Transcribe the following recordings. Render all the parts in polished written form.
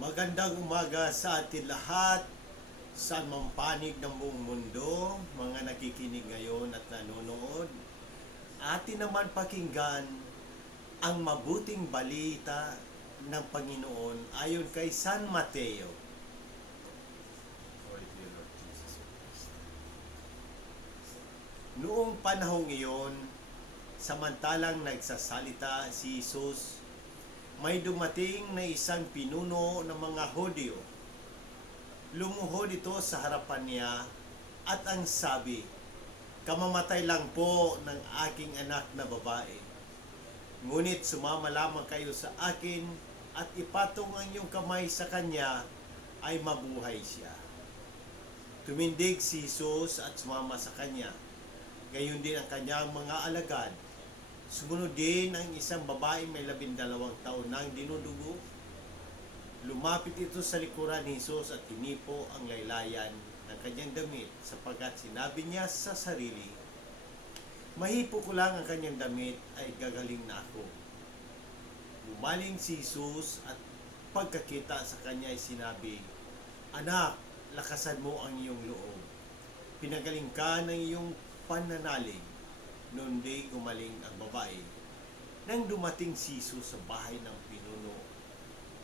Magandang umaga sa atin lahat, saan mang panig ng buong mundo, mga nakikinig ngayon at nanonood. Atin naman pakinggan ang mabuting balita ng Panginoon ayon kay San Mateo. Glory to you, Lord Jesus Christ. Noong panahong iyon, samantalang nagsasalita si Jesus, may dumating na isang pinuno ng mga Hudyo. Lumuhod ito sa harapan niya at ang sabi, "Kamamatay lang po ng aking anak na babae. Ngunit sumama lamang kayo sa akin at ipatong ang iyong kamay sa kanya ay mabuhay siya." Tumindig si Jesus at sumama sa kanya. Gayon din ang kanyang mga alagad. Sumunod din ang isang babae may 12 taon nang dinudugo. Lumapit ito sa likuran ni Jesus at hinipo ang laylayan ng kanyang damit sapagkat sinabi niya sa sarili, "Mahipo ko lang ang kanyang damit ay gagaling na ako." Bumaling si Jesus at pagkakita sa kanya ay sinabi, "Anak, lakasan mo ang iyong loob. Pinagaling ka ng iyong pananalig." Noon di gumaling ang babae. Nang dumating si Jesus sa bahay ng pinuno,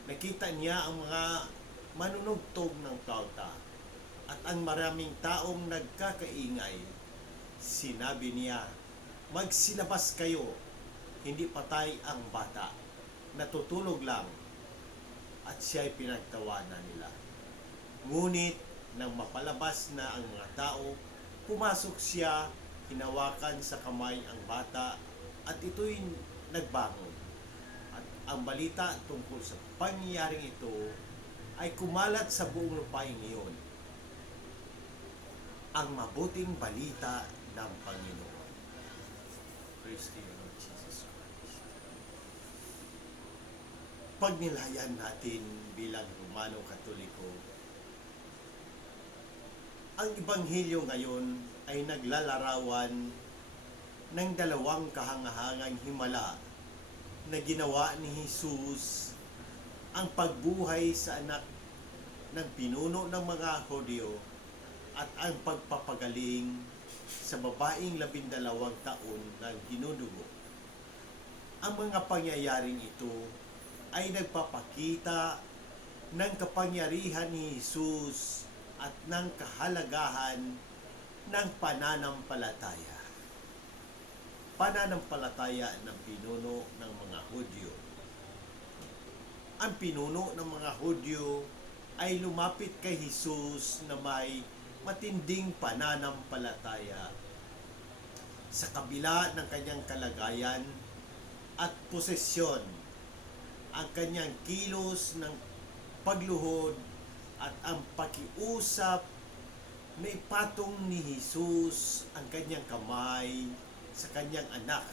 nakita niya ang mga manunugtog ng flauta at ang maraming taong nagkakaingay. Sinabi niya, "Magsilabas kayo, hindi patay ang bata, natutulog lang." At siya'y pinagtawanan nila. Ngunit nang mapalabas na ang mga tao, pumasok siya, hinawakan sa kamay ang bata at ito'y nagbangon. At ang balita tungkol sa pangyayaring ito ay kumalat sa buong lupain iyon. Ang mabuting balita ng Panginoon. Praise to you, Lord Jesus Christ. Pagnilayan natin bilang Romano Katoliko, ang Ebanghelyo ngayon ay naglalarawan ng dalawang kahangahangang himala na ginawa ni Jesus, ang pagbuhay sa anak ng pinuno ng mga Hudyo at ang pagpapagaling sa babaeng 12 taon na dinudugo. Ang mga pangyayaring ito ay nagpapakita ng kapangyarihan ni Jesus at ng kahalagahan ng pananampalataya. Pananampalataya ng pinuno ng mga Hudyo. Ang pinuno ng mga Hudyo ay lumapit kay Jesus na may matinding pananampalataya sa kabila ng kanyang kalagayan at posesyon. Ang kanyang kilos ng pagluhod at ang pakiusap na ipatong ni Jesus ang kanyang kamay sa kanyang anak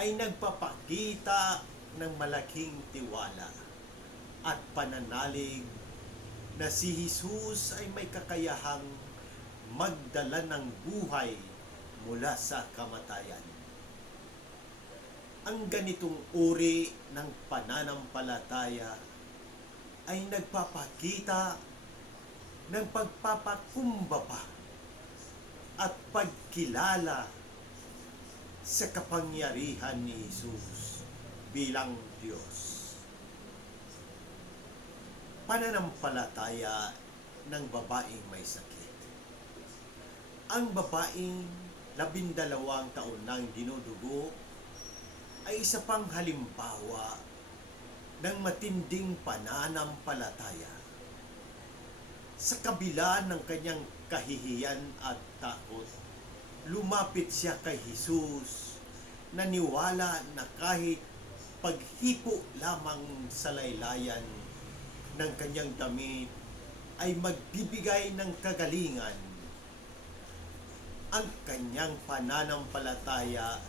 ay nagpapakita ng malaking tiwala at pananalig na si Jesus ay may kakayahang magdala ng buhay mula sa kamatayan. Ang ganitong uri ng pananampalataya ay nagpapakita ng pagpapakumbaba at pagkilala sa kapangyarihan ni Jesus bilang Diyos. Pananampalataya ng babaeng may sakit. Ang babaeng 12 taon nang dinudugo ay isa pang halimbawa ng matinding pananampalataya. Sa kabila ng kanyang kahihiyan at takot, lumapit siya kay Jesus, naniwala na kahit paghipo lamang sa laylayan ng kanyang damit ay magbibigay ng kagalingan. Ang kanyang pananampalataya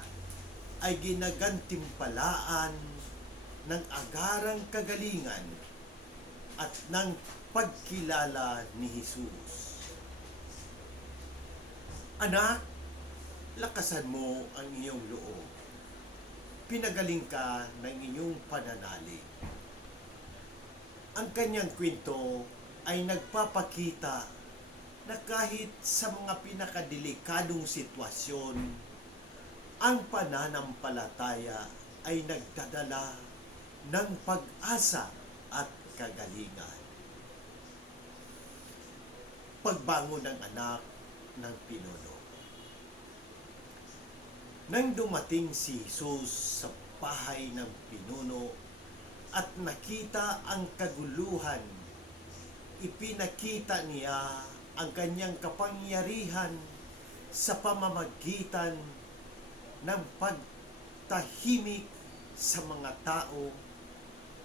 ay ginagantimpalaan ng agarang kagalingan at ng pagkilala ni Jesus. "Anak, lakasan mo ang iyong loob. Pinagaling ka ng inyong pananalig." Ang kanyang kwento ay nagpapakita na kahit sa mga pinakadelikadong sitwasyon, ang pananampalataya ay nagdadala ng pag-asa at kagalingan. Pagbangon ng anak ng pinuno. Nang dumating si Jesus sa bahay ng pinuno at nakita ang kaguluhan, ipinakita niya ang kanyang kapangyarihan sa pamamagitan ng pagtahimik sa mga tao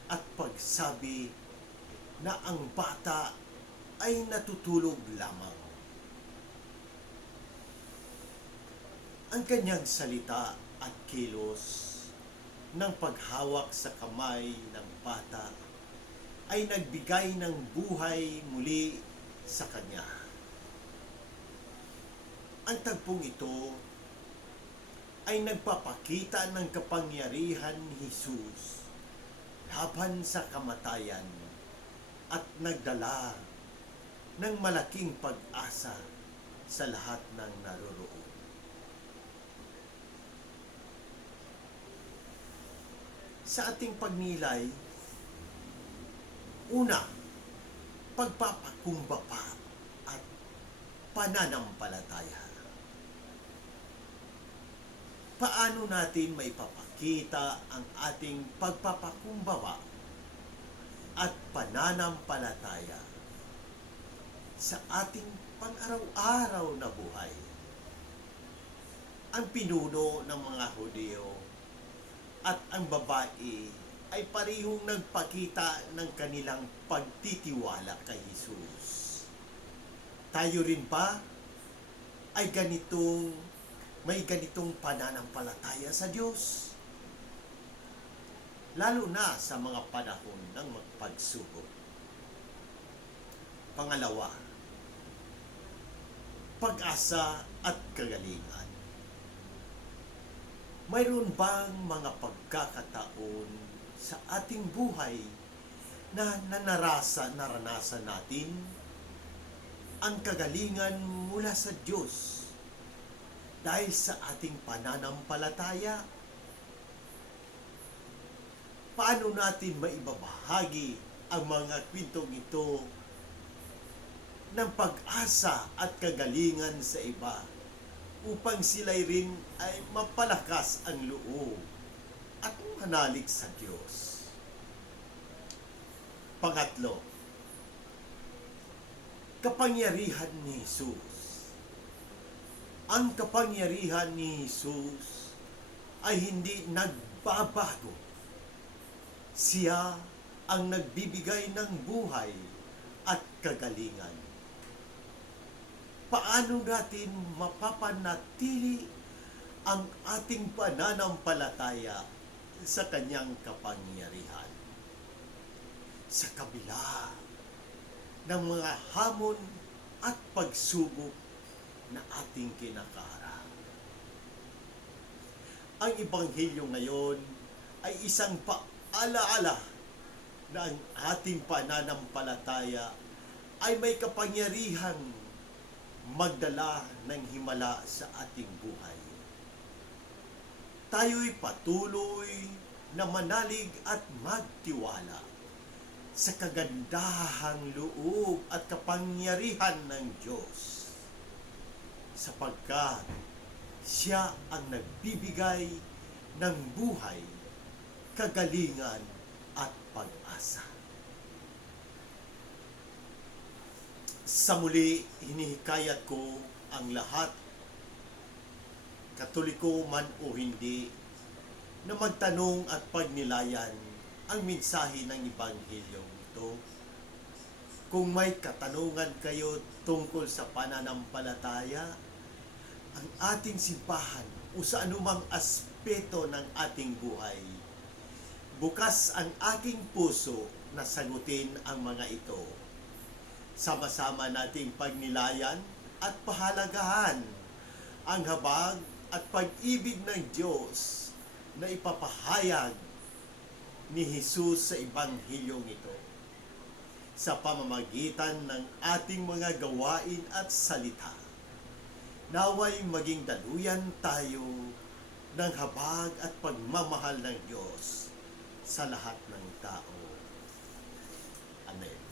at pagsabi na ang bata ay natutulog lamang. Ang kanyang salita at kilos ng paghawak sa kamay ng bata ay nagbigay ng buhay muli sa kanya. Ang tagpong ito ay nagpapakita ng kapangyarihan ni Jesus laban sa kamatayan at nagdala ng malaking pag-asa sa lahat ng naroroon. Sa ating pagnilay, una, pagpapakumbaba at pananampalataya. Paano natin maipapakita ang ating pagpapakumbaba at pananampalataya sa ating pang-araw-araw na buhay? Ang pinuno ng mga Hudyo at ang babae ay parehong nagpakita ng kanilang pagtitiwala kay Jesus. Tayo rin ba ay may ganitong pananampalataya sa Diyos? Lalo na sa mga panahon ng magpagsubok. Pangalawa, pag-asa at kagalingan. Mayroon bang mga pagkakataon sa ating buhay na naranasan natin ang kagalingan mula sa Diyos dahil sa ating pananampalataya? Paano natin maibabahagi ang mga kwentong ito ng pag-asa at kagalingan sa iba upang sila'y rin ay mapalakas ang loob at manalig sa Diyos? Pangatlo, kapangyarihan ni Jesus. Ang kapangyarihan ni Jesus ay hindi nagbabago. Siya ang nagbibigay ng buhay at kagalingan. Paano natin mapapanatili ang ating pananampalataya sa kanyang kapangyarihan? Sa kabila ng mga hamon at pagsubok na ating kinakaharap. Ang Ebanghelyo ngayon ay isang paalaala na ang ating pananampalataya ay may kapangyarihang magdala ng himala sa ating buhay. Tayo'y patuloy na manalig at magtiwala sa kagandahang loob at kapangyarihan ng Diyos, sapagkat siya ang nagbibigay ng buhay, kagalingan at pag-asa. Sa muli, hinihikayat ko ang lahat, Katoliko man o hindi, na magtanong at pagnilayan ang mensahe ng Ebanghelyo ito. Kung may katanungan kayo tungkol sa pananampalataya, ang ating simbahan o sa anumang aspeto ng ating buhay, bukas ang aking puso na sagutin ang mga ito. Sama-sama nating pagnilayan at pahalagahan ang habag at pag-ibig ng Diyos na ipapahayag ni Jesus sa Ebanghelyong ito. sa pamamagitan ng ating mga gawain at salita. Naway maging daluyan tayo ng habag at pagmamahal ng Diyos sa lahat ng tao. Amen.